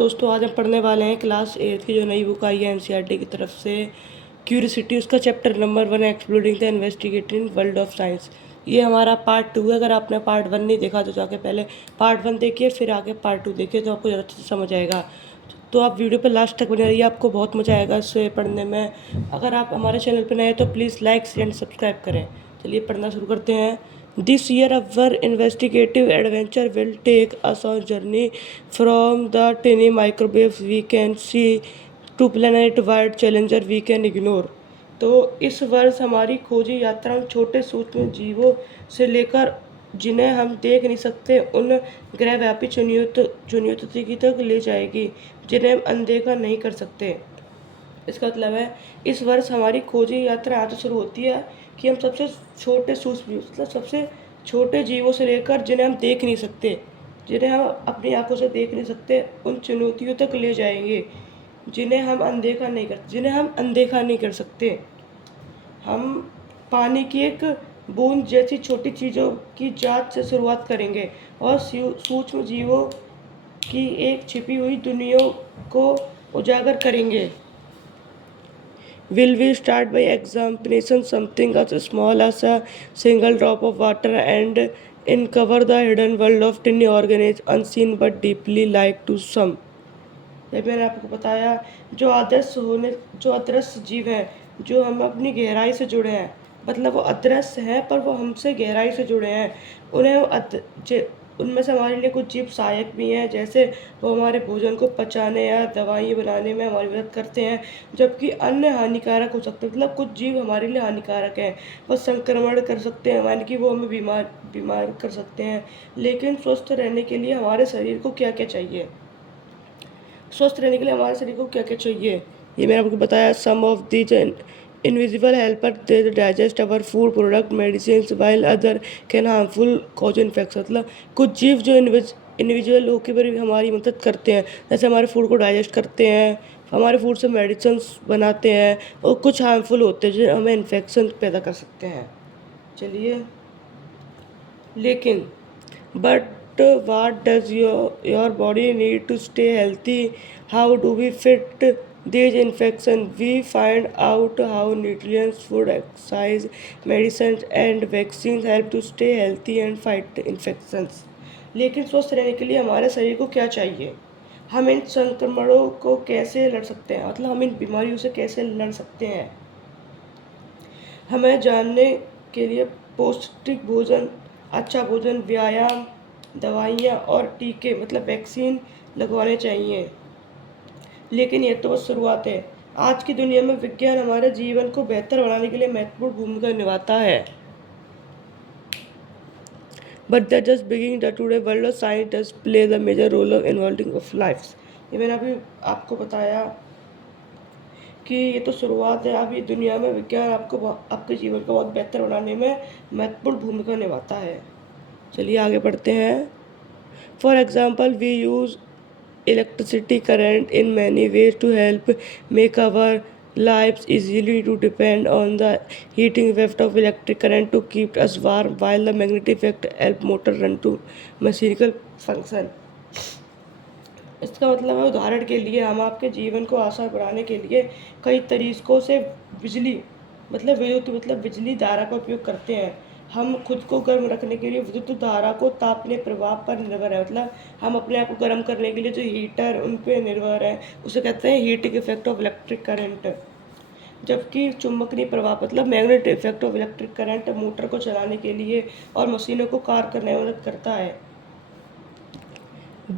दोस्तों, आज हम पढ़ने वाले हैं क्लास 8 की जो नई बुक आई है एनसीईआरटी की तरफ से क्यूरियोसिटी। उसका चैप्टर नंबर 1 है exploring the investigating world of science. ये हमारा पार्ट 2 है। अगर आपने पार्ट 1 नहीं देखा तो जाके पहले पार्ट 1 देखिए, फिर आगे पार्ट 2 देखिए तो आपको ज़्यादा अच्छे से समझ आएगा। तो आप वीडियो पर लास्ट तक बने रहिए, आपको बहुत मज़ा आएगा इससे पढ़ने में। अगर आप हमारे चैनल पर नए हैं तो please like share and subscribe करें। चलिए पढ़ना शुरू करते हैं। This year our investigative adventure will take us on journey from the tiny microwaves we can see to planet-wide challenger we can ignore। तो इस वर्ष हमारी खोजी यात्रा उन छोटे सूक्ष्म जीवों से लेकर जिन्हें हम देख नहीं सकते उन ग्रहव्यापी चुनौती तक ले जाएगी जिन्हें हम अनदेखा नहीं कर सकते। इसका मतलब है इस वर्ष हमारी खोजी यात्रा यहाँ से शुरू होती है कि हम सबसे छोटे सूक्ष्म मतलब सबसे छोटे जीवों से लेकर जिन्हें हम देख नहीं सकते, जिन्हें हम अपनी आंखों से देख नहीं सकते, उन चुनौतियों तक ले जाएंगे जिन्हें हम अनदेखा नहीं कर सकते। हम पानी की एक बूंद जैसी छोटी चीज़ों की जांच से शुरुआत करेंगे और सूक्ष्म जीवों की एक छिपी हुई दुनिया को उजागर करेंगे। Will we start by examining something as small as a single drop of water and uncover the hidden world of tiny organisms unseen but deeply like to some? जब मैंने आपको बताया जो अदृश्य जीव हैं, जो हम अपनी गहराई से जुड़े हैं, मतलब वो अदृश्य हैं पर वो हमसे गहराई से जुड़े हैं। उनमें से हमारे लिए कुछ जीव सहायक भी हैं, जैसे वो हमारे भोजन को पचाने या दवाई बनाने में हमारी मदद करते हैं, जबकि अन्य हानिकारक हो सकते हैं। मतलब कुछ जीव हमारे लिए हानिकारक हैं, वो संक्रमण कर सकते हैं, यानी कि वो हमें बीमार कर सकते हैं। लेकिन स्वस्थ रहने के लिए हमारे शरीर को क्या क्या चाहिए? ये मैंने आपको बताया। Some of these invisible helper they digest our food product medicine while other can harmful cause infection. मतलब कुछ जीव जो इनविजुअल होकर भी हमारी मदद करते हैं, जैसे हमारे फूड को डाइजेस्ट करते हैं, हमारे फूड से मेडिसिन बनाते हैं, और कुछ हार्मफुल होते हैं जो हमें इन्फेक्शन पैदा कर सकते हैं। चलिए, लेकिन but what does your body need to stay healthy? How do we fit these infections? We find out how nutrients, food, exercise, medicines and vaccines help to stay healthy and fight infections। लेकिन स्वस्थ रहने के लिए हमारे शरीर को क्या चाहिए? हम इन संक्रमणों को कैसे लड़ सकते हैं, मतलब हम इन बीमारियों से कैसे लड़ सकते हैं? हमें जानने के लिए पौष्टिक भोजन, अच्छा भोजन, व्यायाम, दवाइयाँ और टीके मतलब वैक्सीन लगवाने चाहिए। लेकिन यह तो बस शुरुआत है। आज की दुनिया में विज्ञान हमारे जीवन को बेहतर बनाने के लिए महत्वपूर्ण भूमिका निभाता है। But that just beginning the today world of science does play the major role of involving of life. ये मैंने अभी आपको बताया कि ये तो शुरुआत है। अभी दुनिया में विज्ञान आपके जीवन को बहुत बेहतर बनाने में महत्वपूर्ण भूमिका निभाता है। चलिए आगे बढ़ते हैं। For example we use electricity current in many ways to help make our lives easily to depend on the heating effect of electric current to keep us warm while the magnetic effect help motor run to mechanical function। इसका मतलब है उदाहरण के लिए हम आपके जीवन को आसान बनाने के लिए कई तरीकों से बिजली धारा का उपयोग करते हैं। हम खुद को गर्म रखने के लिए विद्युत धारा को तापने प्रभाव पर निर्भर है, मतलब हम अपने आप को गर्म करने के लिए जो हीटर उन पर निर्भर है, उसे कहते हैं heating effect of electric current. जबकि चुंबकीय प्रभाव मतलब magnetic effect of electric current motor को चलाने के लिए और मशीनों को कार्य करने में मदद करता है।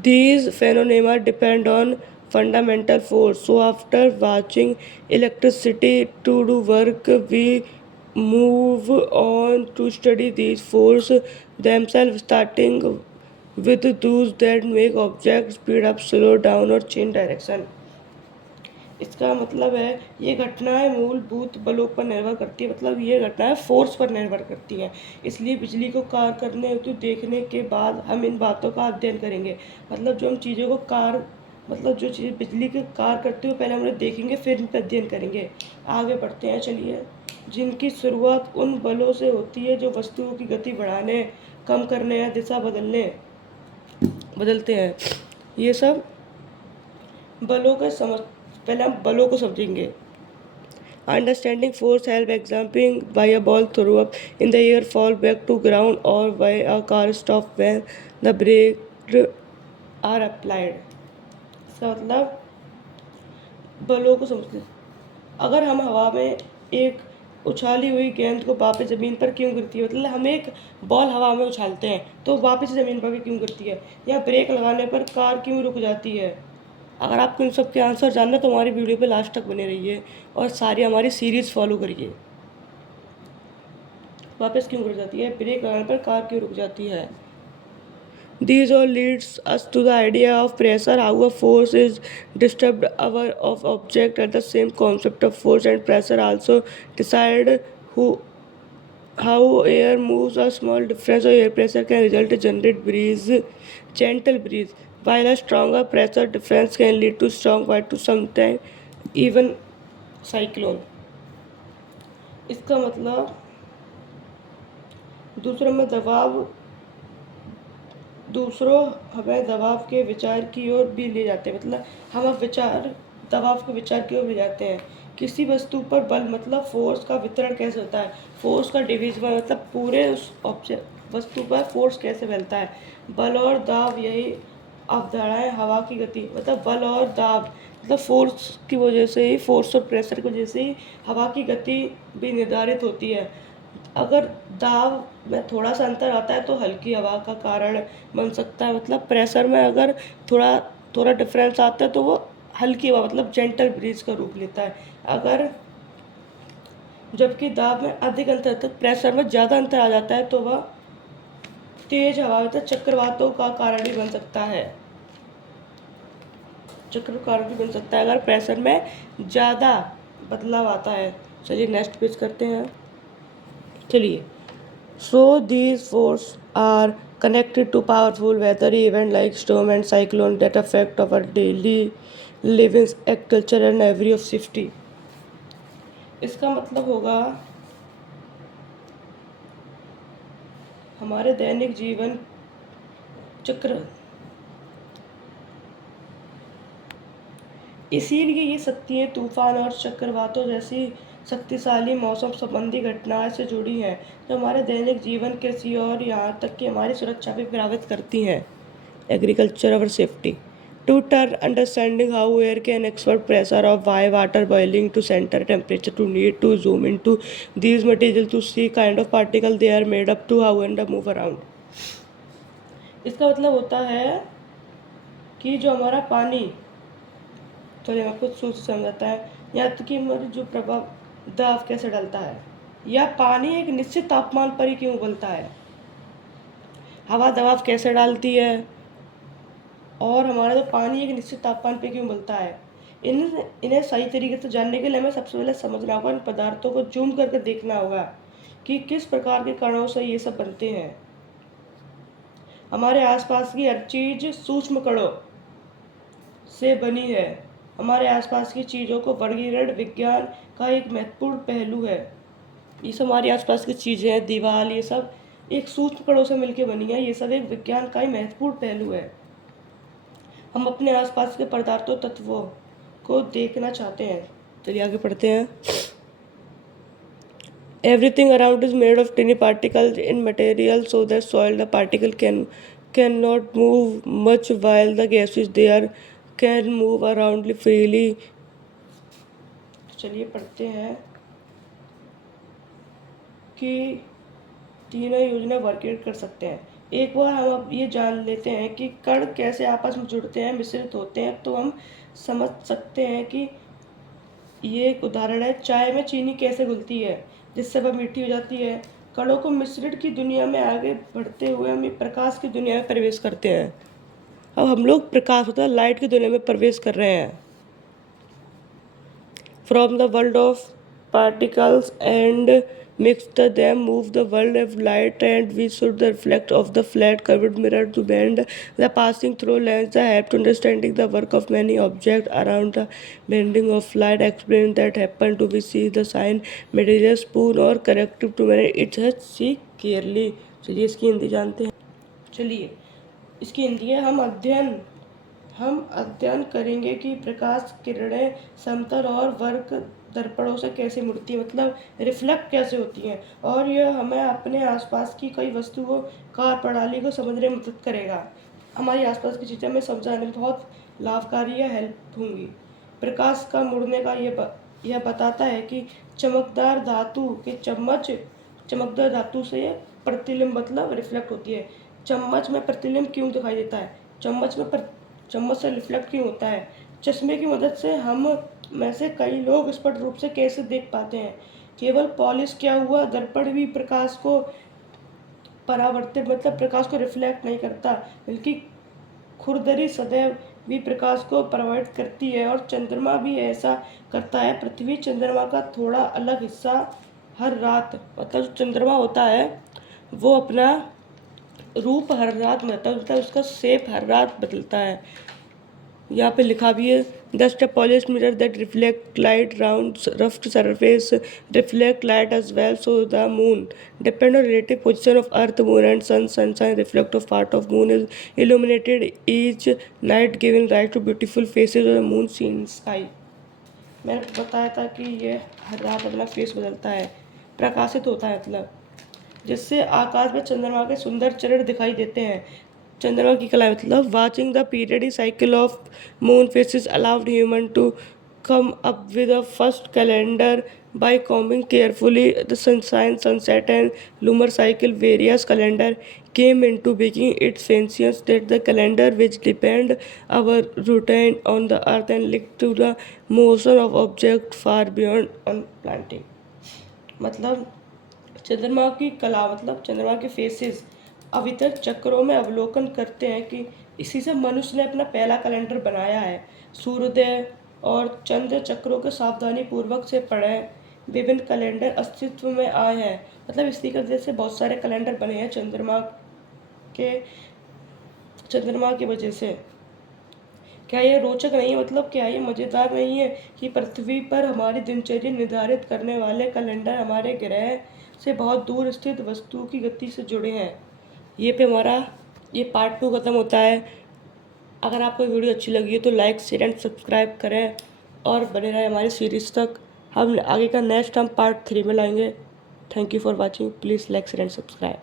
These phenomena depend on fundamental force. So after watching electricity to do work, we move on to study these forces themselves, starting with those that make objects speed up, slow down or change direction। इसका मतलब है ये घटनाएं मूलभूत बलों पर निर्भर करती है, मतलब ये घटनाएं फोर्स पर निर्भर करती हैं। इसलिए बिजली को कार्य करने हेतु देखने के बाद हम इन बातों का अध्ययन करेंगे। मतलब जो हम चीज़ों को जो चीज़ बिजली के कार्य करते हुए पहले हम उन्हें देखेंगे, फिर इन पर अध्ययन करेंगे। आगे बढ़ते हैं। चलिए, जिनकी शुरुआत उन बलों से होती है जो वस्तुओं की गति बढ़ाने, कम करने या दिशा बदलते हैं। ये सब बलों का पहले हम बलों को समझेंगे। Understanding force help exampling by a ball throw up in the air fall back to ground और by a car stop when the brake are applied. इसका मतलब बलों को समझते, अगर हम हवा में एक उछाली हुई गेंद को वापस ज़मीन पर क्यों गिरती है, मतलब हम एक बॉल हवा में उछालते हैं तो वापस ज़मीन पर भी क्यों गिरती है, या ब्रेक लगाने पर कार क्यों रुक जाती है। अगर आपको इन सब के आंसर जानना तो हमारी वीडियो पे लास्ट तक बने रहिए और सारी हमारी सीरीज़ फॉलो करिए। वापस क्यों रुक जाती है, ब्रेक लगाने पर कार क्यों रुक जाती है। These all leads us to the idea of pressure, how a force is disturbed our of object at the same concept of force and pressure also decide how air moves. A small difference of air pressure can result in generate breeze, gentle breeze, while a stronger pressure difference can lead to strong wind to sometimes even cyclone. इसका मतलब दूसरों हमें दबाव के विचार की ओर भी ले जाते हैं, मतलब हम अब दबाव के विचार की ओर ले जाते हैं। किसी वस्तु पर बल मतलब फोर्स का वितरण कैसे होता है, फोर्स का डिवीजन मतलब पूरे उस ऑब्जेक्ट वस्तु पर फोर्स कैसे फैलता है। बल और दाब यही अवधारणाएं हवा की गति, मतलब बल और दाब मतलब फोर्स की वजह से ही, फोर्स और प्रेशर की वजह से ही हवा की गति भी निर्धारित होती है। अगर दाब में थोड़ा सा अंतर आता है तो हल्की हवा का कारण बन सकता है, मतलब प्रेशर में अगर थोड़ा थोड़ा डिफरेंस आता है तो वो हल्की हवा मतलब जेंटल ब्रीज का रूप लेता है। अगर जबकि दाब में अधिक अंतर तक प्रेशर में ज़्यादा अंतर आ जाता है तो वह तेज हवा मतलब चक्रवातों का कारण भी बन सकता है, चक्र कारण भी बन सकता है अगर प्रेशर में ज़्यादा बदलाव आता है। चलिए नेक्स्ट पेज करते हैं। चलिए, so these forces are connected to powerful weather events like storm and cyclone that affect our daily living, agriculture and every of safety. इसका मतलब होगा हमारे दैनिक जीवन चक्र, इसीलिए ये शक्तियाँ तूफान और चक्रवातों जैसी शक्तिशाली मौसम संबंधी घटनाएं से जुड़ी हैं जो हमारे दैनिक जीवन, कृषि और यहाँ तक कि हमारी सुरक्षा भी प्रभावित करती हैं। एग्रीकल्चर और safety to turn understanding how air can expert pressure of why water boiling to centre temperature to need to zoom in to these material to see kind of particle they are made up to how and move around. इसका मतलब होता है कि जो हमारा पानी, चलिए आपको सूत्र समझाता है, या तो कि हमारी जो प्रभाव दाब कैसे डलता है, या पानी एक निश्चित तापमान पर ही क्यों उबलता है, हवा दबाव कैसे डालती है, और हमारा जो पानी एक निश्चित तापमान पर क्यों उबलता है। इन्हें सही तरीके से जानने के लिए हमें सबसे पहले समझना होगा, इन पदार्थों को जूम करके देखना होगा कि किस प्रकार के कणों से ये सब बनते हैं। हमारे आसपास की हर चीज सूक्ष्म कणों से बनी है। हमारे आसपास की चीज़ों को वर्गीकरण विज्ञान का एक महत्वपूर्ण पहलू है। ये सब हमारे आसपास की चीज़ें हैं, दीवार, ये सब एक सूक्ष्म कणों से मिलकर बनी है। ये सब एक विज्ञान का ही महत्वपूर्ण पहलू है। हम अपने आसपास के पदार्थों तत्वों को देखना चाहते हैं। चलिए आगे पढ़ते हैं। Everything around is made of tiny particles in material so that soil the particle cannot move much while the gases there can move around freely. चलिए पढ़ते हैं कि तीनों योजना वर्कआउट कर सकते हैं। एक बार हम अब ये जान लेते हैं कि कण कैसे आपस में जुड़ते हैं, मिश्रित होते हैं, तो हम समझ सकते हैं कि ये एक उदाहरण है, चाय में चीनी कैसे घुलती है जिससे वह मीठी हो जाती है। कणों को मिश्रित की दुनिया में आगे बढ़ते हुए हम प्रकाश की दुनिया में प्रवेश करते हैं। अब हम लोग प्रकाश होता है लाइट की दुनिया में प्रवेश कर रहे हैं। From the world of particles and mixed them move the world of light and we should reflect of the flat curved mirror to bend the passing through lens that help to understanding the work of many objects around the bending of light explain that happen to we see the sign material spoon or corrective to manage it has see clearly। चलिए इसकी हिंदी जानते हैं। चलिए इसकी हिंदी है, हम अध्ययन हम अध्ययन करेंगे कि प्रकाश किरणें समतल और वर्ग दर्पणों से कैसे मुड़ती हैं, मतलब रिफ्लेक्ट कैसे होती हैं, और यह हमें अपने आसपास की कई वस्तुओं कार्यप्रणाली को समझने में मदद करेगा। हमारी आसपास की चीज़ें हमें समझाने में बहुत लाभकारी या हेल्प होंगी। प्रकाश का मुड़ने का यह बताता है कि चमकदार धातु से ये प्रतिबिंब मतलब रिफ्लेक्ट होती है। चम्मच में प्रतिबिंब क्यों दिखाई देता है? चम्मच से रिफ्लेक्ट क्यों होता है? चश्मे की मदद से हम में से कई लोग स्पष्ट रूप से कैसे देख पाते हैं? केवल पॉलिश किया हुआ दर्पण भी प्रकाश को परावर्तित मतलब प्रकाश को रिफ्लेक्ट नहीं करता, बल्कि खुरदरी सदैव भी प्रकाश को परावर्तित करती है, और चंद्रमा भी ऐसा करता है। पृथ्वी चंद्रमा का थोड़ा अलग हिस्सा हर रात, मतलब जो चंद्रमा होता है वो अपना रूप हर रात बदलता है, मतलब उसका शेप हर रात बदलता है। यहाँ पे लिखा भी है, just a polish mirror that reflect light round rough surface reflect light as well, so the moon depend on relative position of earth moon and sun sunshine reflect off part of moon is illuminated each night giving right to beautiful faces of the moon seen sky. मैंने बताया था कि ये हर रात अपना face बदलता है, प्रकाशित होता है, मतलब जिससे आकाश में चंद्रमा के सुंदर चरण दिखाई देते हैं। चंद्रमा की कला मतलब watching the periodic cycle of moon faces allowed human to come up with a first calendar by combing carefully the sunshine, sunset, and lunar cycle. Various calendar came into being. It science that the calendar which depend our routine on the earth and linked to the motion of object far beyond on planting. मतलब चंद्रमा की कला मतलब चंद्रमा के faces अवितर चक्रों में अवलोकन करते हैं कि इसी से मनुष्य ने अपना पहला कैलेंडर बनाया है। सूर्योदय और चंद्र चक्रों के सावधानी पूर्वक से पढ़ें। विभिन्न कैलेंडर अस्तित्व में आए हैं, मतलब इसी की वजह से बहुत सारे कैलेंडर बने हैं चंद्रमा की वजह से। क्या ये रोचक नहीं है, मतलब क्या ये मज़ेदार नहीं है कि पृथ्वी पर हमारी दिनचर्या निर्धारित करने वाले कैलेंडर हमारे ग्रह से बहुत दूर स्थित वस्तु की गति से जुड़े हैं। ये पार्ट 2 ख़त्म होता है। अगर आपको वीडियो अच्छी लगी है तो लाइक शेयर एंड सब्सक्राइब करें और बने रहें हमारी सीरीज़ तक। हम आगे का नेक्स्ट पार्ट 3 में लाएंगे। Thank you for watching. Please like share and subscribe.